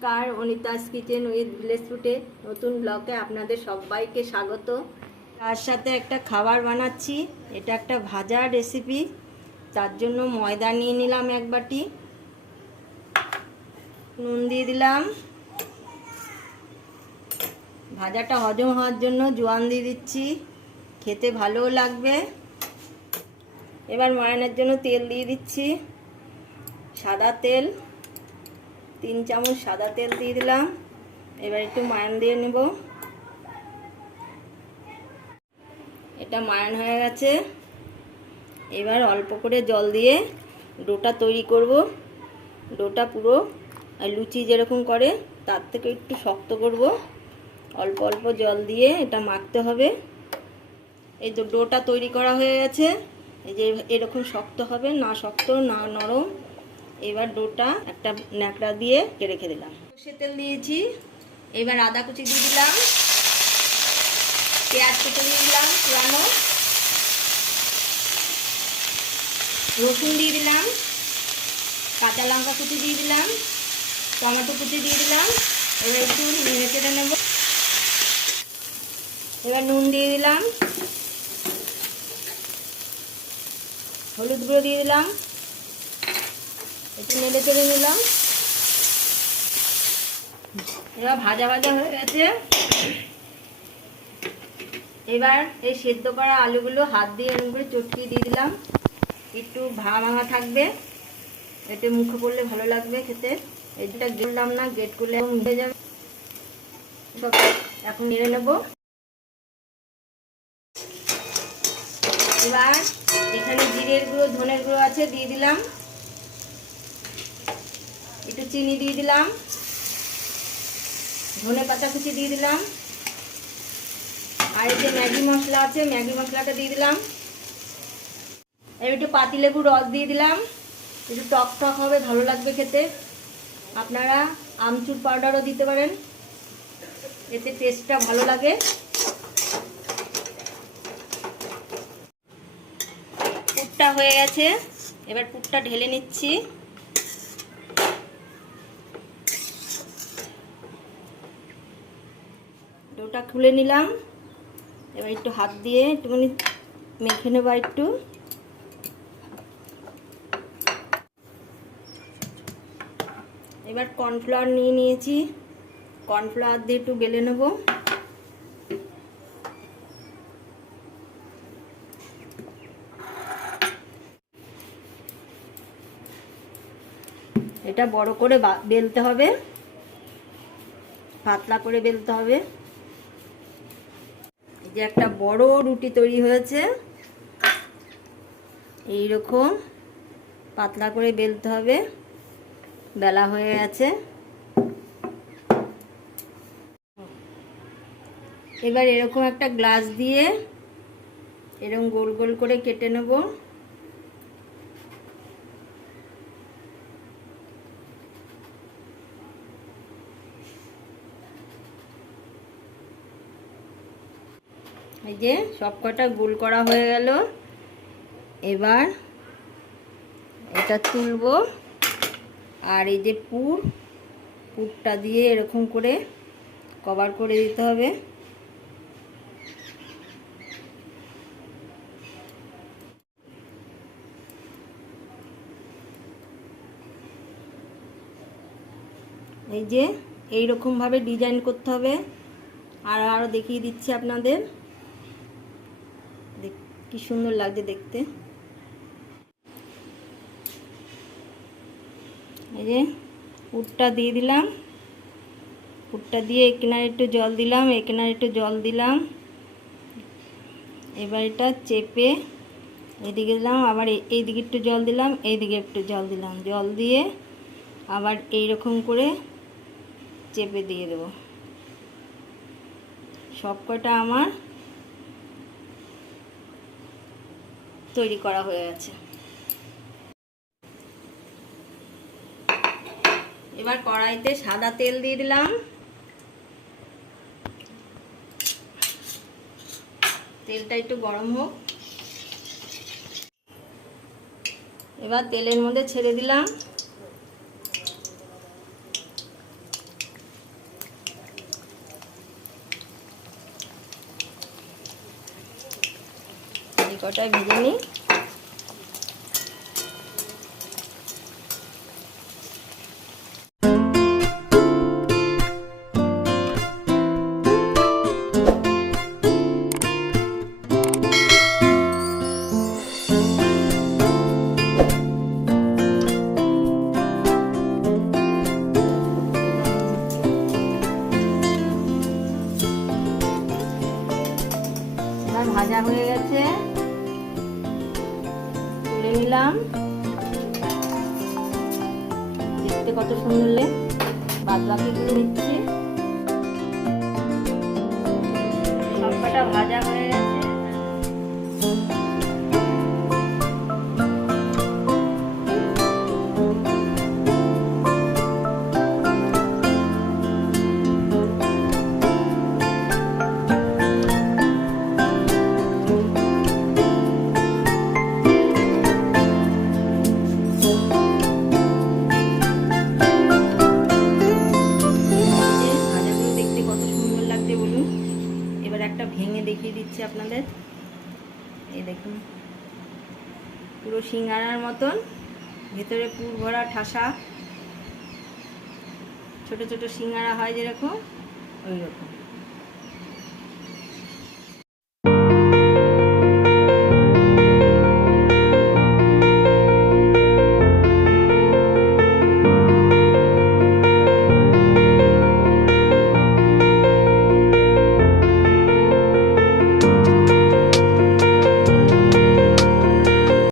নমস্কার, Anita's kitchen with village ফুটে নতুন ব্লকে আপনাদের সবাইকে স্বাগত। তার সাথে একটা খাবার বানাচ্ছি, এটা একটা ভাজা রেসিপি তার জন্য ময়দা নিয়ে নিলাম এক বাটি, নুন দিয়ে দিলাম। ভাজাটা হজম হওয়ার জন্য জোয়ান দিয়ে দিচ্ছি, খেতে ভালোও লাগবে। এবার ময়নের জন্য তেল দিয়ে দিচ্ছি, সাদা তেল। তিন চামচ সাদা তেল দিয়ে দিলাম। এবার একটু মায়ন দিয়ে নেব। এটা মায়ন হয়ে গেছে। এবার অল্প করে জল দিয়ে ডোটা তৈরি করব। ডোটা পুরো লুচি যেরকম করে, তার থেকে একটু শক্ত করব। অল্প অল্প জল দিয়ে এটা মাখতে হবে। এই তো ডোটা তৈরি করা হয়ে গেছে। এই যে এরকম শক্ত হবে, না শক্ত, না নরম। এবার ডোটা একটা ন্যাকড়া দিয়ে রেখে দিলাম। সর্ষের তেল দিয়েছি, এবার আদা কুচি দিয়ে দিলাম, পেঁয়াজ কুচি দিয়ে দিলাম পুরানো, রসুন দিয়ে দিলাম, কাঁচা লঙ্কা কুচি দিয়ে দিলাম, টমেটো কুচি দিয়ে দিলাম, এবার একটু নেড়ে চেড়ে নেব। এবার নুন দিয়ে দিলাম, হলুদ গুঁড়ো দিয়ে দিলাম একটু নেড়ে চেড়ে নিলাম। এবার ভাজা ভাজা হয়ে গেছে। এবার এই সেদ্ধ করা আলুগুলো হাত দিয়ে এরকম করে চটকিয়ে দিয়ে দিলাম। একটু ভাঙা ভাঙা থাকবে। এতে মুখে পড়লে ভালো লাগবে খেতে। এটা গেলাম না, গেট করলে মুখে যাবে। সব এখন নেড়ে নেব। এবার এখানে জিরের গুঁড়ো, ধনের গুঁড়ো আছে, দিয়ে দিলাম। একটু চিনি দিয়ে দিলাম। ধনে পাতা কুচি দিয়ে দিলাম। আর যে ম্যাগি মশলা আছে, ম্যাগি মশলাটা দিয়ে দিলাম। এবার একটু পাতিলেবুর রস দিয়ে দিলাম। একটু টক টক হবে, ভালো লাগবে খেতে। আপনারা আমচুর পাউডারও দিতে পারেন। এতে টেস্টটা ভালো লাগে। পুরটা হয়ে গেছে। এবার পুরটা ঢেলে নিচ্ছি। ডোটা খুলে নিলাম। এবার একটু হাত দিয়ে একটুখানি মেখে নেব একটু। এবার কর্নফ্লাওয়ার নিয়ে নিয়েছি। কর্নফ্লাওয়ার দিয়ে একটু বেলে নেব। এটা বড় করে বেলতে হবে। পাতলা করে বেলতে হবে। যে একটা বড় রুটি তৈরি হয়েছে। এই রকম পাতলা করে বেলতে হবে। বেলা হয়ে গেছে। এবার এরকম একটা গ্লাস দিয়ে এরকম গোল গোল করে কেটে নেব। এই যে সব কটা গোল করা হয়ে গেল। এবার এটা তুলবো। আর এই যে পুর, পুরটা দিয়ে এরকম করে কভার করে দিতে হবে। এই যে এই ভাবে ডিজাইন করতে হবে। আর আরও দেখিয়ে দিচ্ছি আপনাদের। কি সুন্দর লাগছে দেখতে। এই যে পুরটা দিয়ে দিলাম। পুরটা দিয়ে এখানে একটু জল দিলাম এখানে একটু জল দিলাম। এবার এটা চেপে এদিকে দিলাম, আবার এই দিকে একটু জল দিলাম এই দিকে একটু জল দিলাম। জল দিয়ে আবার এই রকম করে চেপে দিয়ে দেব। সব কটা আমার তৈরি করা হয়ে আছে এবার কড়াইতে সাদা তেল দিয়ে দিলাম। তেলটা একটু গরম হোক। এবার তেলের মধ্যে ছেড়ে দিলাম। কটায় ভেজে নিই? ভাজা হয়ে গেছে। তুলে নিলাম। দেখতে কত সুন্দর লে। বাদ বাকিগুলো নিচ্ছি। সবকটা ভাজা হয়ে এই দেখুন। পুরো সিঙ্গারার মতন। ভেতরে পুর ভরা ঠাসা। ছোট ছোট সিঙ্গারা হয় যেরকম ওই রকম